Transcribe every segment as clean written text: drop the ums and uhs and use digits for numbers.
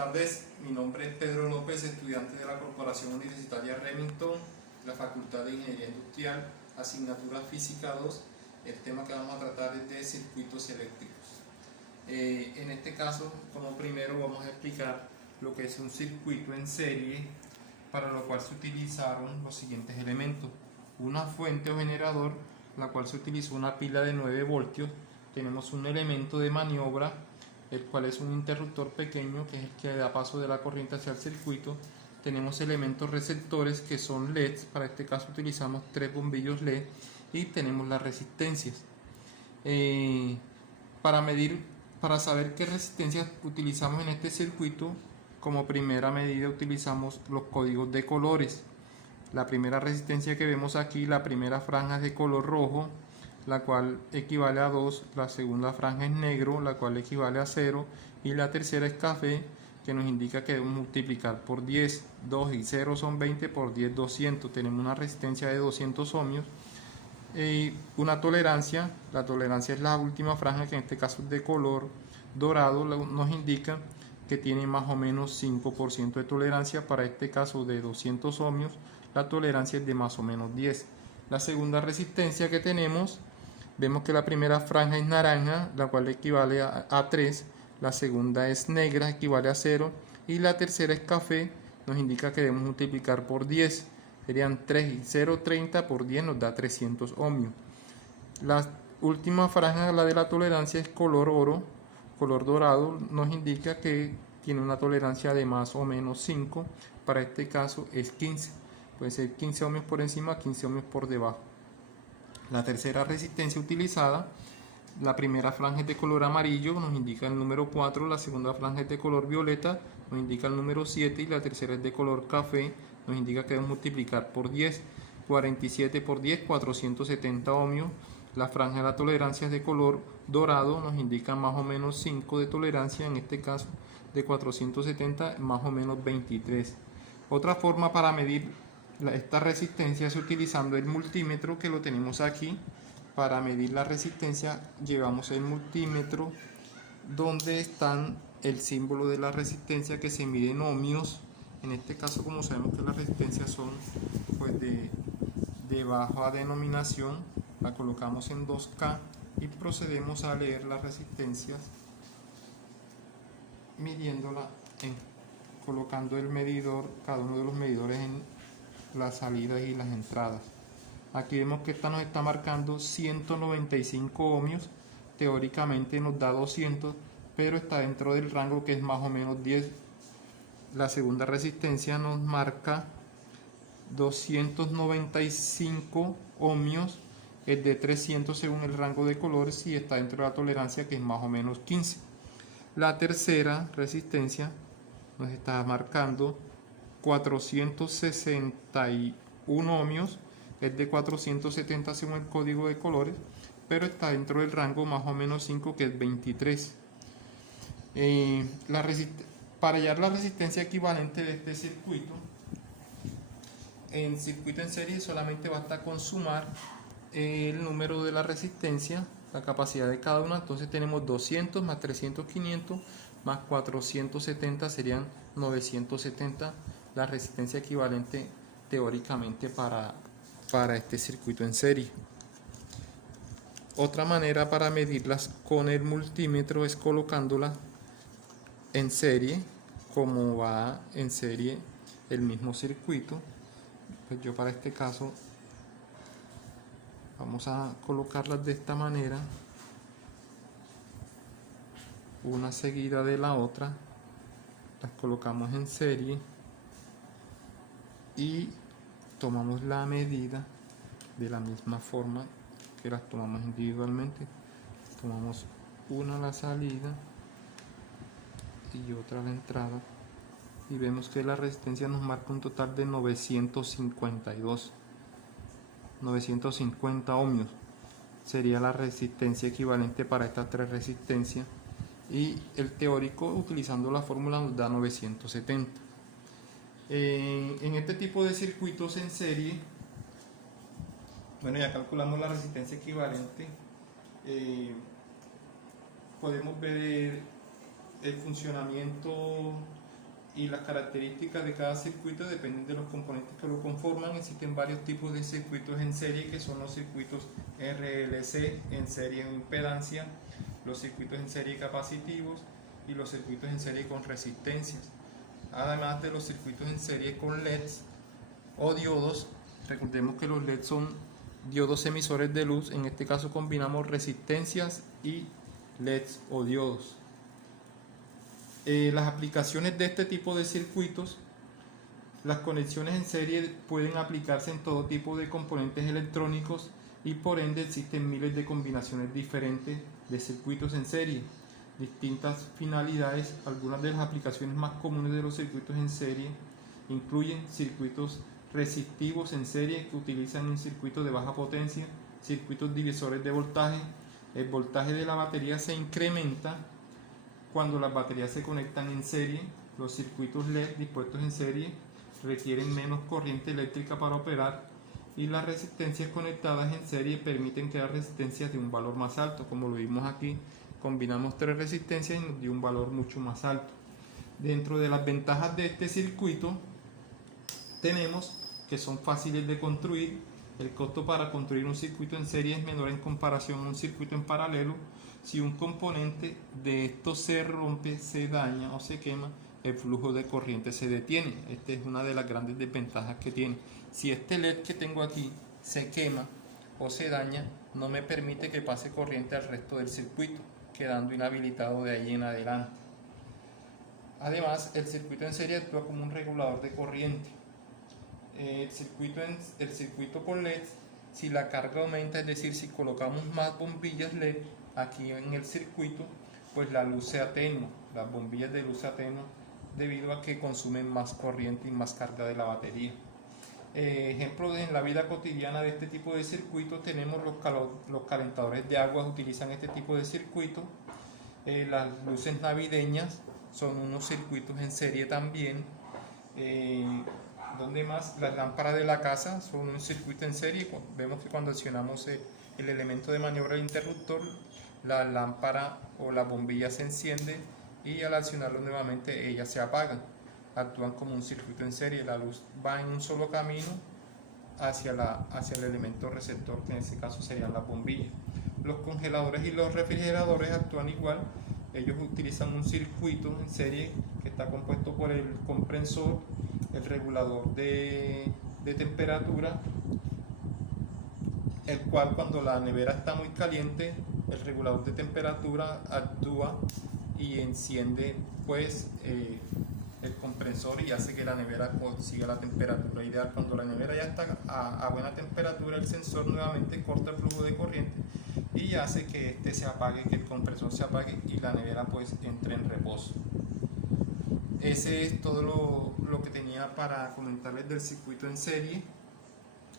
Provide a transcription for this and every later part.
tardes, mi nombre es Pedro López, estudiante de la Corporación Universitaria Remington, la Facultad de Ingeniería Industrial, asignatura Física 2. El tema que vamos a tratar es de circuitos eléctricos. En este caso, como primero, vamos a explicar lo que es un circuito en serie, para lo cual se utilizaron los siguientes elementos. Una fuente o generador, la cual se utilizó una pila de 9 voltios. Tenemos un elemento de maniobra, el cual es un interruptor pequeño, que es el que da paso de la corriente hacia el circuito. Tenemos elementos receptores, que son LEDs. Para este caso utilizamos 3 bombillos LED. Y tenemos las resistencias. Para saber qué resistencias utilizamos en este circuito, como primera medida utilizamos los códigos de colores. La primera resistencia que vemos aquí, la primera franja es de color rojo, la cual equivale a 2, la segunda franja es negro, la cual equivale a 0, y la tercera es café, que nos indica que debemos multiplicar por 10. 2 y 0 son 20, por 10 200. Tenemos una resistencia de 200 ohmios. Una tolerancia, la tolerancia es la última franja, que en este caso es de color dorado, nos indica que tiene más o menos 5% de tolerancia. Para este caso de 200 ohmios, la tolerancia es de más o menos 10. La segunda resistencia que tenemos, vemos que la primera franja es naranja, la cual equivale a 3, la segunda es negra, equivale a 0, y la tercera es café, nos indica que debemos multiplicar por 10. Serían 3 y 0, 30 por 10 nos da 300 ohmios. La última franja, la de la tolerancia, es color oro, color dorado, nos indica que tiene una tolerancia de más o menos 5, para este caso es 15, puede ser 15 ohmios por encima, 15 ohmios por debajo. La tercera resistencia utilizada, la primera franja es de color amarillo, nos indica el número 4, la segunda franja es de color violeta, nos indica el número 7, y la tercera es de color café, nos indica que debemos multiplicar por 10. 47 por 10, 470 ohmios. La franja de la tolerancia es de color dorado, nos indica más o menos 5 de tolerancia, en este caso de 470, más o menos 23. Otra forma para medir esta resistencia es utilizando el multímetro, que lo tenemos aquí. Para medir la resistencia llevamos el multímetro, donde están el símbolo de la resistencia, que se mide en ohmios. En este caso, como sabemos que las resistencias son pues de baja denominación, la colocamos en 2K y procedemos a leer las resistencias midiéndola, colocando el medidor, cada uno de los medidores, en las salidas y las entradas. Aquí vemos que esta nos está marcando 195 ohmios, teóricamente nos da 200, pero está dentro del rango, que es más o menos 10. La segunda resistencia nos marca 295 ohmios, es de 300 según el rango de colores, y está dentro de la tolerancia, que es más o menos 15. La tercera resistencia nos está marcando 461 ohmios, es de 470 según el código de colores, pero está dentro del rango más o menos 5, que es 23. Para hallar la resistencia equivalente de este circuito, en circuito en serie solamente basta con sumar el número de la resistencia, la capacidad de cada una. Entonces tenemos 200 más 300, 500, más 470 serían 970, la resistencia equivalente teóricamente para este circuito en serie. Otra manera para medirlas con el multímetro es colocándola en serie, como va en serie el mismo circuito. Pues yo, para este caso, vamos a colocarlas de esta manera, una seguida de la otra. Las colocamos en serie y tomamos la medida de la misma forma que las tomamos individualmente. Tomamos una a la salida y otra a la entrada, y vemos que la resistencia nos marca un total de 950 ohmios. Sería la resistencia equivalente para estas tres resistencias, y el teórico, utilizando la fórmula, nos da 970. En este tipo de circuitos en serie, bueno, ya calculamos la resistencia equivalente. Podemos ver el funcionamiento y las características de cada circuito dependen de los componentes que lo conforman. Existen varios tipos de circuitos en serie, que son los circuitos RLC, en serie en impedancia, los circuitos en serie capacitivos y los circuitos en serie con resistencias. Además de los circuitos en serie con LEDs o diodos, recordemos que los LEDs son diodos emisores de luz. En este caso combinamos resistencias y LEDs o diodos. Las aplicaciones de este tipo de circuitos, las conexiones en serie pueden aplicarse en todo tipo de componentes electrónicos y por ende existen miles de combinaciones diferentes de circuitos en serie, distintas finalidades. Algunas de las aplicaciones más comunes de los circuitos en serie incluyen circuitos resistivos en serie, que utilizan un circuito de baja potencia, circuitos divisores de voltaje. El voltaje de la batería se incrementa cuando las baterías se conectan en serie. Los circuitos LED dispuestos en serie requieren menos corriente eléctrica para operar, y las resistencias conectadas en serie permiten crear resistencias de un valor más alto. Como lo vimos aquí, combinamos tres resistencias y nos dio un valor mucho más alto. Dentro de las ventajas de este circuito tenemos que son fáciles de construir. El costo para construir un circuito en serie es menor en comparación a un circuito en paralelo. Si un componente de estos se rompe, se daña o se quema, el flujo de corriente se detiene. Esta es una de las grandes desventajas que tiene. Si este LED que tengo aquí se quema o se daña, no me permite que pase corriente al resto del circuito, quedando inhabilitado de ahí en adelante. Además, el circuito en serie actúa como un regulador de corriente. El circuito con LED, si la carga aumenta, es decir, si colocamos más bombillas LED aquí en el circuito, pues la luz se atenúa, las bombillas de luz se atenuan debido a que consumen más corriente y más carga de la batería. Ejemplo en la vida cotidiana de este tipo de circuitos tenemos los calentadores de agua, utilizan este tipo de circuito. Las luces navideñas son unos circuitos en serie también. Donde más, las lámparas de la casa son un circuito en serie. Vemos que cuando accionamos el elemento de maniobra del interruptor, la lámpara o la bombilla se enciende y al accionarlo nuevamente ellas se apagan. Actúan como un circuito en serie. La luz va en un solo camino hacia el elemento receptor, que en este caso serían las bombillas. Los congeladores y los refrigeradores actúan igual. Ellos utilizan un circuito en serie que está compuesto por el compresor, el regulador de temperatura, el cual, cuando la nevera está muy caliente, el regulador de temperatura actúa y enciende pues el compresor y hace que la nevera consiga la temperatura ideal. Cuando la nevera ya está a buena temperatura, el sensor nuevamente corta el flujo de corriente y hace que este se apague, que el compresor se apague y la nevera pues entre en reposo. Ese es todo lo que tenía para comentarles del circuito en serie.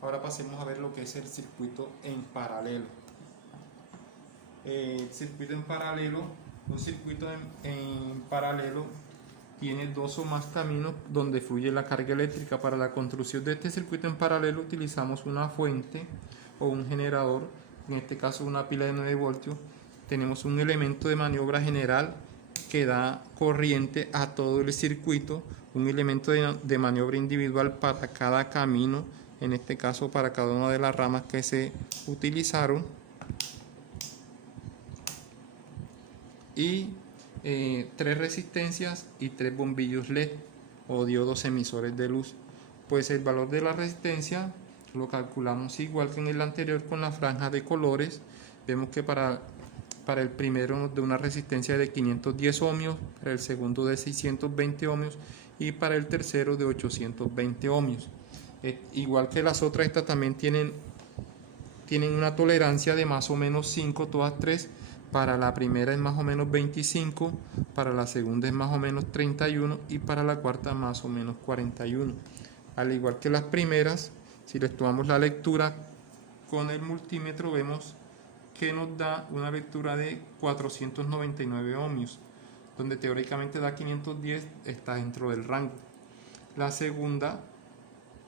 Ahora pasemos a ver lo que es el circuito en paralelo. El circuito en paralelo, un circuito en paralelo tiene dos o más caminos donde fluye la carga eléctrica. Para la construcción de este circuito en paralelo utilizamos una fuente o un generador, en este caso una pila de 9 voltios. Tenemos un elemento de maniobra general que da corriente a todo el circuito, un elemento de maniobra individual para cada camino, en este caso para cada una de las ramas que se utilizaron, y 3 resistencias y 3 bombillos LED o diodos emisores de luz. Pues el valor de la resistencia lo calculamos igual que en el anterior, con la franja de colores. Vemos que para el primero nos da una resistencia de 510 ohmios, para el segundo de 620 ohmios y para el tercero de 820 ohmios. Igual que las otras, estas también tienen una tolerancia de más o menos 5, todas 3. Para la primera es más o menos 25, para la segunda es más o menos 31 y para la cuarta más o menos 41. Al igual que las primeras, si les tomamos la lectura con el multímetro, vemos que nos da una lectura de 499 ohmios, donde teóricamente da 510, está dentro del rango. La segunda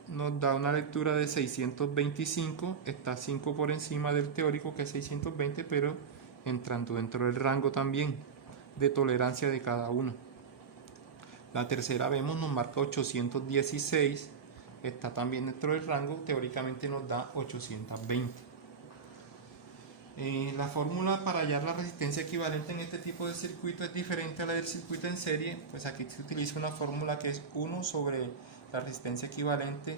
nos da una lectura de 625, está 5 por encima del teórico, que es 620, pero entrando dentro del rango también de tolerancia de cada uno. La tercera vemos nos marca 816, está también dentro del rango, teóricamente nos da 820. La fórmula para hallar la resistencia equivalente en este tipo de circuito es diferente a la del circuito en serie, pues aquí se utiliza una fórmula que es 1 sobre la resistencia equivalente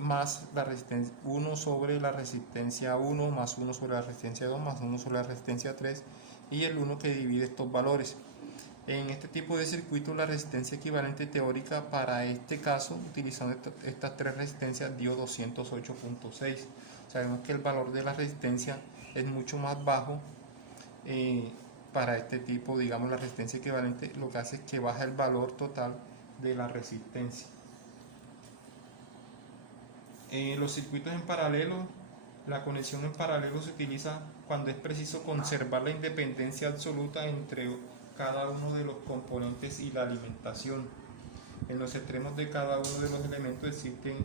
más la resistencia 1 sobre la resistencia 1 más 1 sobre la resistencia 2 más 1 sobre la resistencia 3 y el 1 que divide estos valores. En este tipo de circuito la resistencia equivalente teórica para este caso, utilizando estas tres resistencias, dio 208.6. Sabemos que el valor de la resistencia es mucho más bajo para este tipo, digamos la resistencia equivalente lo que hace es que baja el valor total de la resistencia. Los circuitos en paralelo, la conexión en paralelo se utiliza cuando es preciso conservar la independencia absoluta entre cada uno de los componentes y la alimentación. En los extremos de cada uno de los elementos existen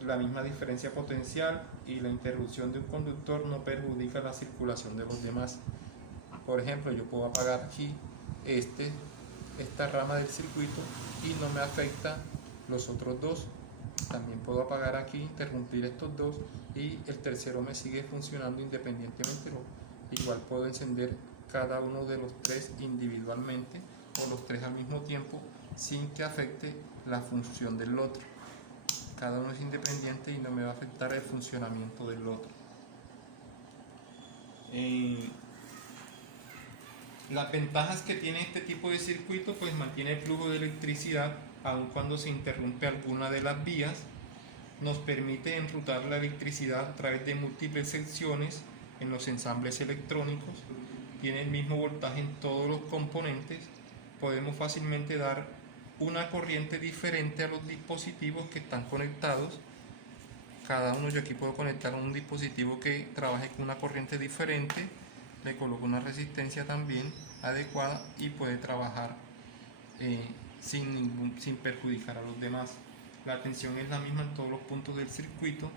la misma diferencia potencial y la interrupción de un conductor no perjudica la circulación de los demás. Por ejemplo, yo puedo apagar aquí esta rama del circuito y no me afecta los otros dos. También puedo apagar aquí, interrumpir estos dos y el tercero me sigue funcionando independientemente, pero igual puedo encender cada uno de los tres individualmente o los tres al mismo tiempo sin que afecte la función del otro. Cada uno es independiente y no me va a afectar el funcionamiento del otro. Las ventajas que tiene este tipo de circuito, pues mantiene el flujo de electricidad aun cuando se interrumpe alguna de las vías, nos permite enrutar la electricidad a través de múltiples secciones en los ensambles electrónicos, tiene el mismo voltaje en todos los componentes, podemos fácilmente dar una corriente diferente a los dispositivos que están conectados. Cada uno, yo aquí puedo conectar un dispositivo que trabaje con una corriente diferente, le coloco una resistencia también adecuada y puede trabajar sin perjudicar a los demás. La tensión es la misma en todos los puntos del circuito.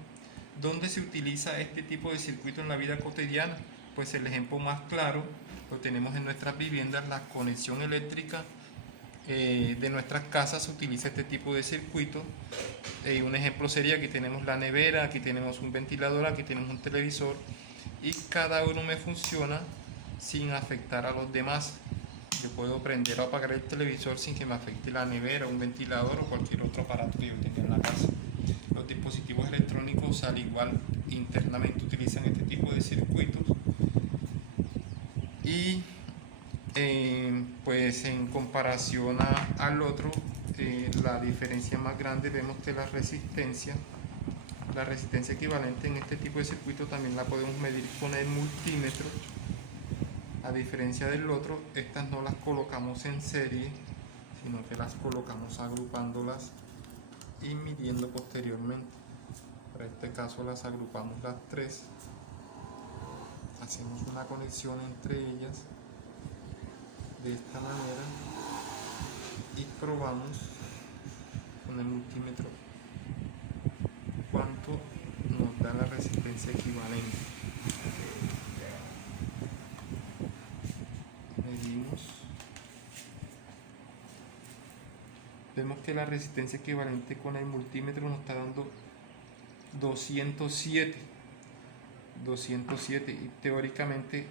¿Dónde se utiliza este tipo de circuito en la vida cotidiana? Pues el ejemplo más claro lo tenemos en nuestras viviendas, la conexión eléctrica de nuestras casas se utiliza este tipo de circuito. Un ejemplo sería, aquí tenemos la nevera, aquí tenemos un ventilador, aquí tenemos un televisor y cada uno me funciona sin afectar a los demás. Yo puedo prender o apagar el televisor sin que me afecte la nevera, un ventilador o cualquier otro aparato que yo tenga en la casa. Los dispositivos electrónicos al igual internamente utilizan este tipo de circuitos y pues en comparación al otro, la diferencia más grande, vemos que la resistencia equivalente en este tipo de circuito también la podemos medir con el multímetro. A diferencia del otro, estas no las colocamos en serie, sino que las colocamos agrupándolas y midiendo posteriormente. Para este caso las agrupamos las tres, hacemos una conexión entre ellas de esta manera y probamos con el multímetro cuánto nos da la resistencia equivalente. Medimos, vemos que la resistencia equivalente con el multímetro nos está dando 207 y teóricamente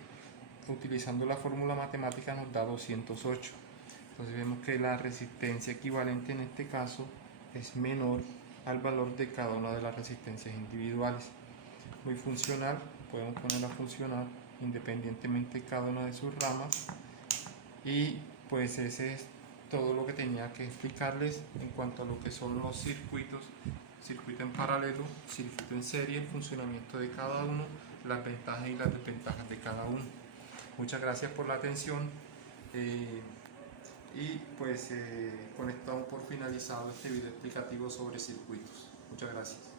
utilizando la fórmula matemática nos da 208. Entonces vemos que la resistencia equivalente en este caso es menor al valor de cada una de las resistencias individuales. Muy funcional, podemos ponerla a funcionar independientemente de cada una de sus ramas. Y pues ese es todo lo que tenía que explicarles en cuanto a lo que son los circuitos, circuito en paralelo, circuito en serie, el funcionamiento de cada uno, las ventajas y las desventajas de cada uno. Muchas gracias por la atención y pues con esto damos por finalizado este video explicativo sobre circuitos. Muchas gracias.